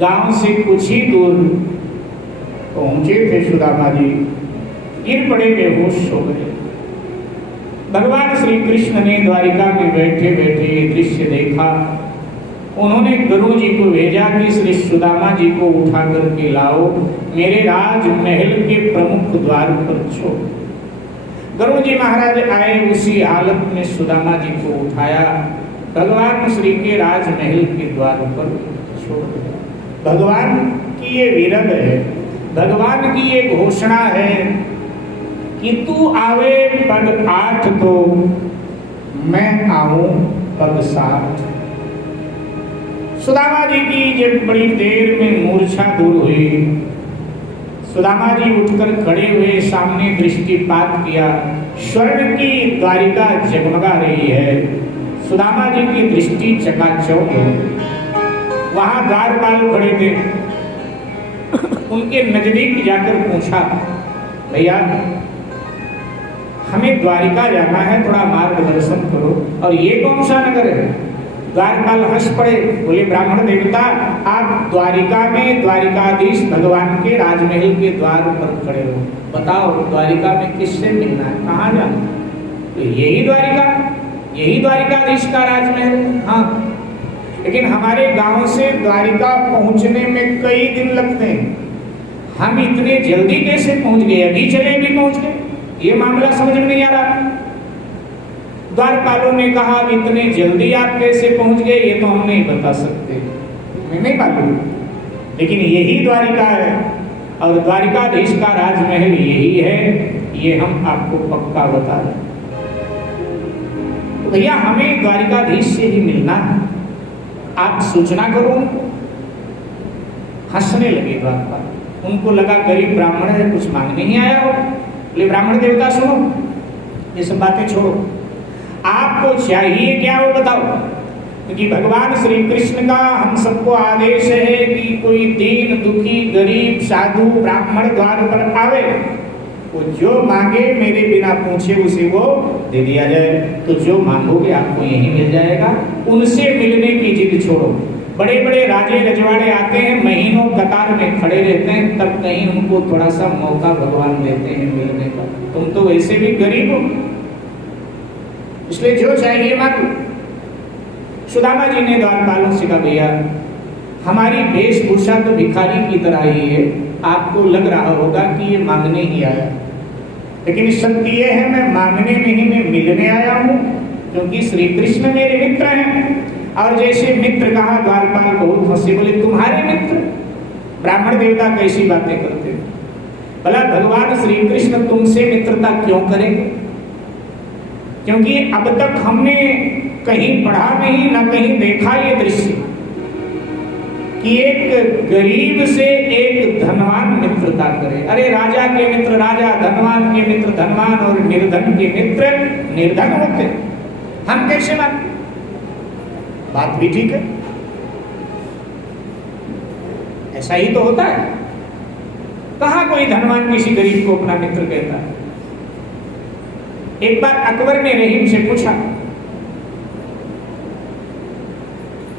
गांव से कुछ ही दूर पहुंचे थे सुदामा जी, गिर पड़े, बेहोश हो गए। भगवान श्री कृष्ण ने द्वारिका में बैठे बैठे ये दृश्य देखा। उन्होंने गुरु जी को भेजा कि श्री सुदामा जी को उठा करके लाओ, मेरे राजमहल के प्रमुख द्वार पर छोड़। गुरु जी महाराज आए, उसी हालत में सुदामा जी को उठाया, भगवान श्री के राजमहल के द्वार पर छोड़ दिया। भगवान की ये विरध है, भगवान की ये घोषणा है कि तू आवे पग 8 तो मैं आऊं पग 7। सुदामा जी की जब बड़ी देर में मूर्छा दूर हुई, सुदामा जी उठकर खड़े हुए, सामने दृष्टिपात किया, स्वर्ण की द्वारिका जगमगा रही है। सुदामा जी की दृष्टि चकाचौंध हो गई। वहां द्वारपाल खड़े थे, उनके नजदीक जाकर पूछा, भैया हमें द्वारिका जाना है, थोड़ा मार्गदर्शन करो। और ये कौन सा नगर है? द्वारपाल हंस पड़े, बोले ब्राह्मण देवता, आप द्वारिका में द्वारिकाधीश भगवान के राजमहल के द्वार पर खड़े हो, बताओ द्वारिका में किससे मिलना है, कहाँ जाना? तो यही द्वारिका, यही द्वारिकाधीश का राजमहल। हाँ, लेकिन हमारे गांव से द्वारिका पहुंचने में कई दिन लगते हैं, हम इतने जल्दी कैसे पहुंच गए? अभी चले भी पहुंच गए, ये मामला समझ में नहीं आ रहा। द्वारपालों ने कहा, अब इतने जल्दी आप कैसे पहुंच गए, ये तो हम नहीं बता सकते, हमें नहीं मालूम, लेकिन यही द्वारिका है और द्वारिकाधीश का राजमहल यही है, ये हम आपको पक्का बता रहे। तो भैया हमें द्वारिकाधीश से ही मिलना है, आप सूचना करो उनको। हंसने लगे द्वारपाल, उनको लगा गरीब ब्राह्मण है, कुछ मांगने ही आया हो। बोले ब्राह्मण देवता सुनो, ये सब बातें छोड़ो, आपको चाहिए क्या वो बताओ। क्योंकि भगवान श्री कृष्ण का हम सबको आदेश है कि कोई दीन दुखी गरीब साधु ब्राह्मण द्वार पर आवे, वो जो मांगे मेरे बिना पूछे उसे वो दे दिया जाए। तो जो मांगोगे आपको यही मिल जाएगा, उनसे मिलने की जिद छोड़ो। बड़े बड़े राजे रजवाड़े आते हैं, महीनों कतार में खड़े रहते हैं, तब कहीं उनको थोड़ा सा मौका भगवान देते हैं मिलने का। तुम तो वैसे भी गरीब हो, इसलिए जो चाहिए मांगो। सुदामा जी ने द्वारपालों से कहा, भैया हमारी वेशभूषा तो भिखारी की तरह ही है, आपको लग रहा होगा कि ये मांगने ही आया, लेकिन सत्य ये है मैं मांगने नहीं, मैं मिलने आया हूँ, क्योंकि श्री कृष्ण मेरे मित्र हैं। और जैसे मित्र कहा, द्वारपाल बहुत हंसे, बोले तुम्हारे मित्र? ब्राह्मण देवता कैसी बातें करते हैं? भला भगवान श्री कृष्ण तुमसे मित्रता क्यों करेंगे? क्योंकि अब तक हमने कहीं पढ़ा नहीं, ना कहीं देखा ये दृश्य कि एक गरीब से एक धनवान मित्रता करे। अरे राजा के मित्र राजा, धनवान के मित्र धनवान, और निर्धन के मित्र निर्धन होते, हम कैसे बात भी ठीक है, ऐसा ही तो होता है। कहाँ कोई धनवान किसी गरीब को अपना मित्र कहता है? एक बार अकबर ने रहीम से पूछा,